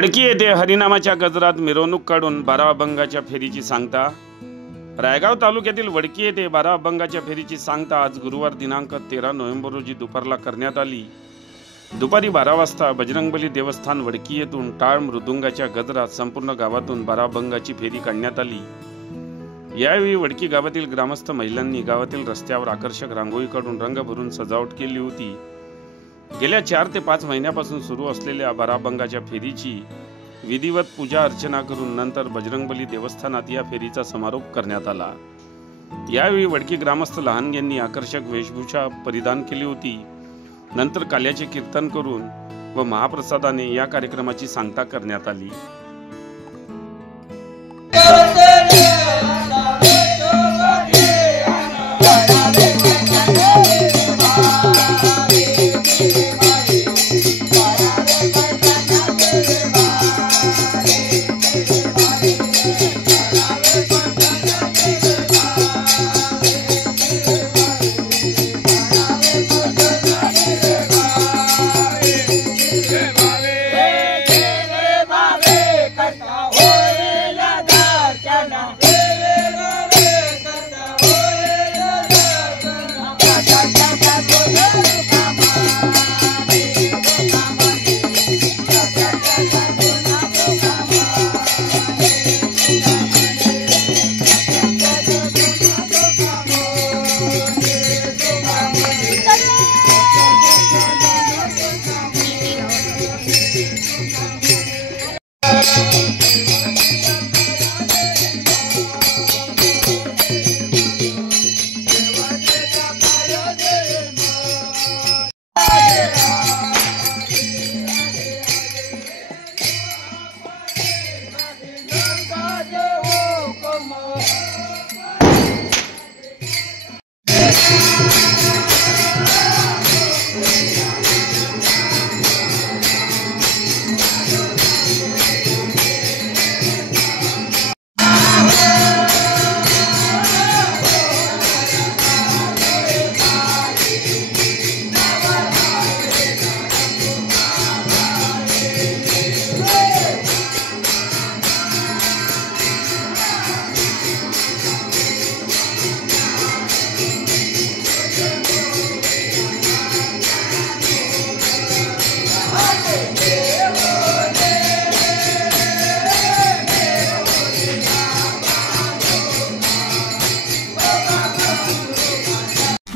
वडकी येथे हरिनामाच्या गजरात मिरवणूक काढून 12 अभंगाच्या फेरीची सांगता। रायगाव तालुक्यातील वडकी येथे 12 अभंगाच्या फेरीची सांगता आज गुरुवार दिनांक 13 नोव्हेंबर रोजी दुपारला करण्यात आली। दुपारी 12 वाजता बजरंगबली देवस्थान वडकी येथून टाळ मृदुंगाच्या गजरात संपूर्ण गावातून 12 अभंगाची फेरी काढण्यात आली। यावेळी वडकी गावातील ग्रामस्थ महिलांनी गावातील रस्त्यावर आकर्षक रांगोळी काढून रंग भरून सजावट केली होती। गेल्या 4 ते 5 महिन्यापासून सुरू असलेल्या 12 अभंगाच्या फेरीची विधिवत पूजा अर्चना करून नंतर बजरंगबली देवस्थानात या फेरीचा समारोप करण्यात आला। यावेळी वडकी ग्रामस्थ लहानग्यांनी आकर्षक वेशभूषा परिधान केली होती। नंतर काल्याचे कीर्तन करून व महाप्रसादाने या कार्यक्रमाची सांगता करण्यात आली।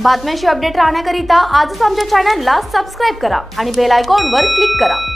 बातम्यांशी अपडेट राहण्याकरिता आजच आमच्या चॅनलला सबस्क्राइब करा आणि बेल आयकॉनवर क्लिक करा।